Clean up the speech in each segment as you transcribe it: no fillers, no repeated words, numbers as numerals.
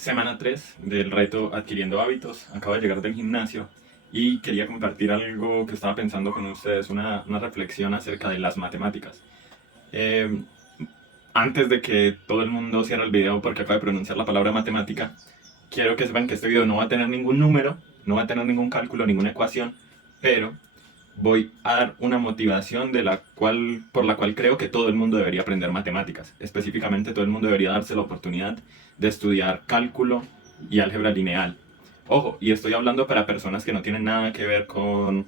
semana 3 del reto Adquiriendo Hábitos. Acabo de llegar del gimnasio y quería compartir algo que estaba pensando con ustedes, una reflexión acerca de las matemáticas. Eh, Antes de que todo el mundo cierre el video porque acabo de pronunciar la palabra matemática, quiero que sepan que este video no va a tener ningún número, no va a tener ningún cálculo, ninguna ecuación, pero voy a dar una motivación por la cual creo que todo el mundo debería aprender matemáticas. Específicamente, todo el mundo debería darse la oportunidad de estudiar cálculo y álgebra lineal. Ojo, y estoy hablando para personas que no tienen nada que ver con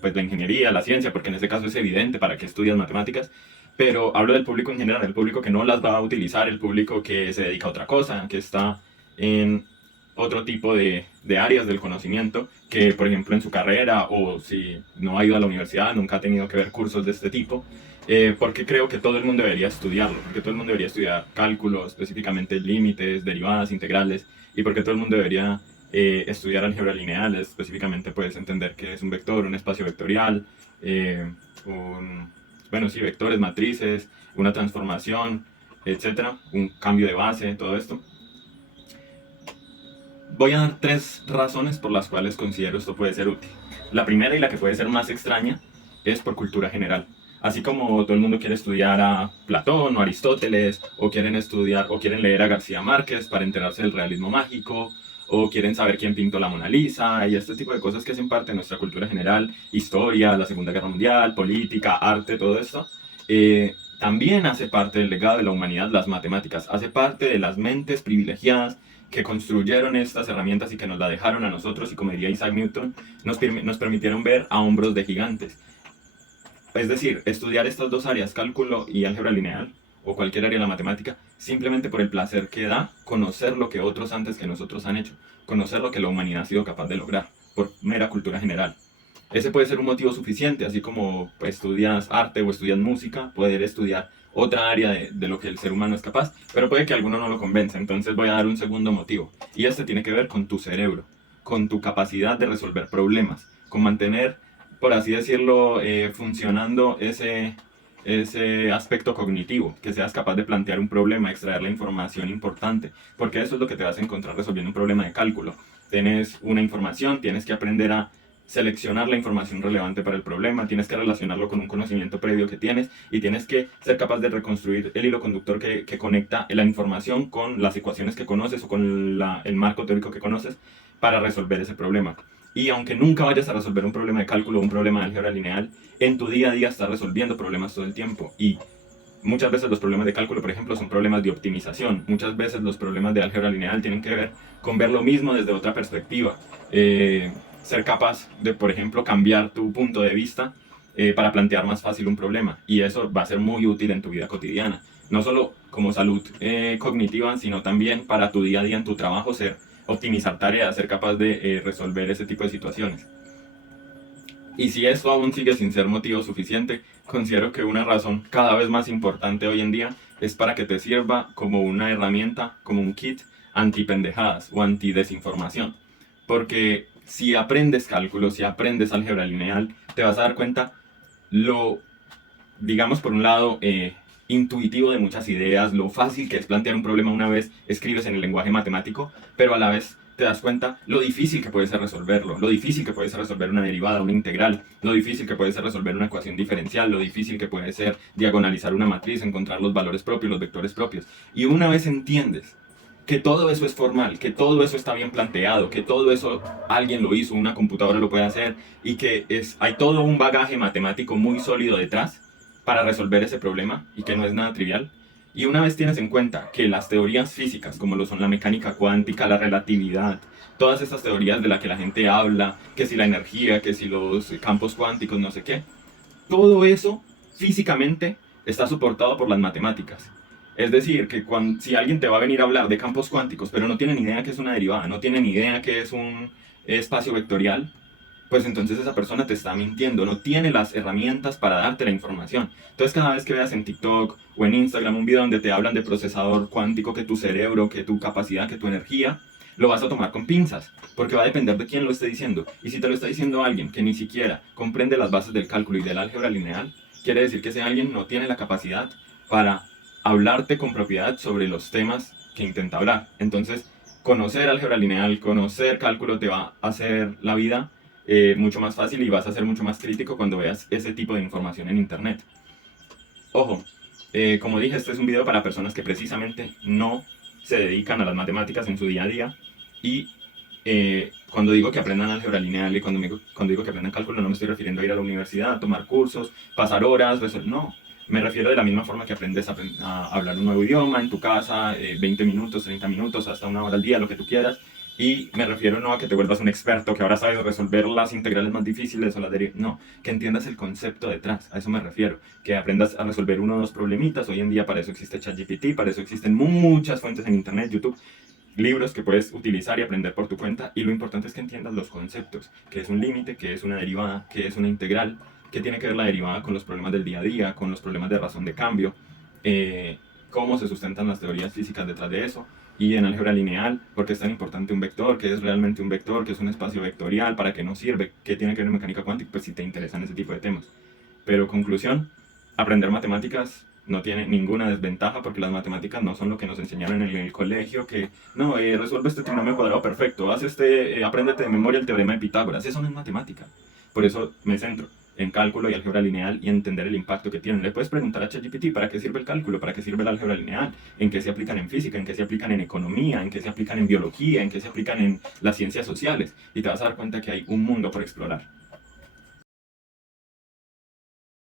pues, la ingeniería, la ciencia, porque en este caso es evidente para qué estudias matemáticas, pero hablo del público en general, el público que no las va a utilizar, el público que se dedica a otra cosa, que está en otro tipo de áreas del conocimiento, que por ejemplo en su carrera o si no ha ido a la universidad, nunca ha tenido que ver cursos de este tipo, porque creo que todo el mundo debería estudiarlo, porque todo el mundo debería estudiar cálculo, específicamente límites, derivadas, integrales, y porque todo el mundo debería estudiar álgebra lineal, específicamente puedes entender qué es un vector, un espacio vectorial, un, bueno, sí, vectores, matrices, una transformación, etcétera, un cambio de base, todo esto. Voy a dar tres razones por las cuales considero esto puede ser útil. La primera y la que puede ser más extraña es por cultura general. Así como todo el mundo quiere estudiar a Platón o Aristóteles, o quieren estudiar o quieren leer a García Márquez para enterarse del realismo mágico, o quieren saber quién pintó la Mona Lisa, y este tipo de cosas que hacen parte de nuestra cultura general, historia, la Segunda Guerra Mundial, política, arte, todo esto, también hace parte del legado de la humanidad las matemáticas, hace parte de las mentes privilegiadas que construyeron estas herramientas y que nos la dejaron a nosotros y, como diría Isaac Newton, nos permitieron ver a hombros de gigantes. Es decir, estudiar estas dos áreas, cálculo y álgebra lineal, o cualquier área de la matemática, simplemente por el placer que da conocer lo que otros antes que nosotros han hecho, conocer lo que la humanidad ha sido capaz de lograr, por mera cultura general. Ese puede ser un motivo suficiente, así como pues, estudias arte o estudias música, poder estudiar otra área de lo que el ser humano es capaz, pero puede que alguno no lo convence, entonces voy a dar un segundo motivo, y este tiene que ver con tu cerebro, con tu capacidad de resolver problemas, con mantener, por así decirlo, funcionando ese aspecto cognitivo, que seas capaz de plantear un problema, extraer la información importante, porque eso es lo que te vas a encontrar resolviendo un problema de cálculo. Tienes una información, tienes que aprender a seleccionar la información relevante para el problema, tienes que relacionarlo con un conocimiento previo que tienes y tienes que ser capaz de reconstruir el hilo conductor que conecta la información con las ecuaciones que conoces o con el marco teórico que conoces para resolver ese problema. Y aunque nunca vayas a resolver un problema de cálculo o un problema de álgebra lineal, en tu día a día estás resolviendo problemas todo el tiempo. Y muchas veces los problemas de cálculo, por ejemplo, son problemas de optimización. Muchas veces los problemas de álgebra lineal tienen que ver con ver lo mismo desde otra perspectiva. Ser capaz de, por ejemplo, cambiar tu punto de vista para plantear más fácil un problema. Y eso va a ser muy útil en tu vida cotidiana. No solo como salud cognitiva, sino también para tu día a día en tu trabajo, optimizar tareas, ser capaz de resolver ese tipo de situaciones. Y si esto aún sigue sin ser motivo suficiente, considero que una razón cada vez más importante hoy en día es para que te sirva como una herramienta, como un kit anti-pendejadas o anti-desinformación. Porque si aprendes cálculo, si aprendes álgebra lineal, te vas a dar cuenta lo, digamos por un lado, intuitivo de muchas ideas, lo fácil que es plantear un problema una vez escribes en el lenguaje matemático, pero a la vez te das cuenta lo difícil que puede ser resolverlo, lo difícil que puede ser resolver una derivada, una integral, lo difícil que puede ser resolver una ecuación diferencial, lo difícil que puede ser diagonalizar una matriz, encontrar los valores propios, los vectores propios. Y una vez entiendes que todo eso es formal, que todo eso está bien planteado, que todo eso alguien lo hizo, una computadora lo puede hacer y que hay todo un bagaje matemático muy sólido detrás para resolver ese problema y que no es nada trivial. Y una vez tienes en cuenta que las teorías físicas, como lo son la mecánica cuántica, la relatividad, todas estas teorías de las que la gente habla, que si la energía, que si los campos cuánticos, no sé qué, todo eso físicamente está soportado por las matemáticas. Es decir, que si alguien te va a venir a hablar de campos cuánticos, pero no tiene ni idea que es una derivada, no tiene ni idea que es un espacio vectorial, pues entonces esa persona te está mintiendo, no tiene las herramientas para darte la información. Entonces cada vez que veas en TikTok o en Instagram un video donde te hablan de procesador cuántico, que tu cerebro, que tu capacidad, que tu energía, lo vas a tomar con pinzas, porque va a depender de quién lo esté diciendo. Y si te lo está diciendo alguien que ni siquiera comprende las bases del cálculo y del álgebra lineal, quiere decir que ese alguien no tiene la capacidad para hablarte con propiedad sobre los temas que intenta hablar. Entonces, conocer álgebra lineal, conocer cálculo te va a hacer la vida mucho más fácil y vas a ser mucho más crítico cuando veas ese tipo de información en internet. Ojo, como dije, este es un video para personas que precisamente no se dedican a las matemáticas en su día a día y cuando digo que aprendan álgebra lineal y cuando digo que aprendan cálculo no me estoy refiriendo a ir a la universidad, a tomar cursos, pasar horas, no. Me refiero de la misma forma que aprendes a hablar un nuevo idioma en tu casa, 20 minutos, 30 minutos, hasta una hora al día, lo que tú quieras. Y me refiero no a que te vuelvas un experto, que ahora sabes resolver las integrales más difíciles o las derivas. No, que entiendas el concepto detrás, a eso me refiero. Que aprendas a resolver uno o dos problemitas. Hoy en día para eso existe ChatGPT, para eso existen muchas fuentes en Internet, YouTube, libros que puedes utilizar y aprender por tu cuenta. Y lo importante es que entiendas los conceptos, que es un límite, que es una derivada, que es una integral, que tiene que ver la derivada con los problemas del día a día, con los problemas de razón de cambio, cómo se sustentan las teorías físicas detrás de eso. Y en álgebra lineal, por qué es tan importante un vector, qué es realmente un vector, qué es un espacio vectorial, para qué nos sirve, qué tiene que ver en mecánica cuántica, pues si te interesan ese tipo de temas. Pero conclusión, aprender matemáticas no tiene ninguna desventaja porque las matemáticas no son lo que nos enseñaron en el colegio, que no, resuelve este trinomio cuadrado perfecto, apréndete de memoria el teorema de Pitágoras, eso no es matemática. Por eso me centro en cálculo y álgebra lineal y entender el impacto que tienen. Le puedes preguntar a ChatGPT para qué sirve el cálculo, para qué sirve la álgebra lineal, en qué se aplican en física, en qué se aplican en economía, en qué se aplican en biología, en qué se aplican en las ciencias sociales, y te vas a dar cuenta que hay un mundo por explorar.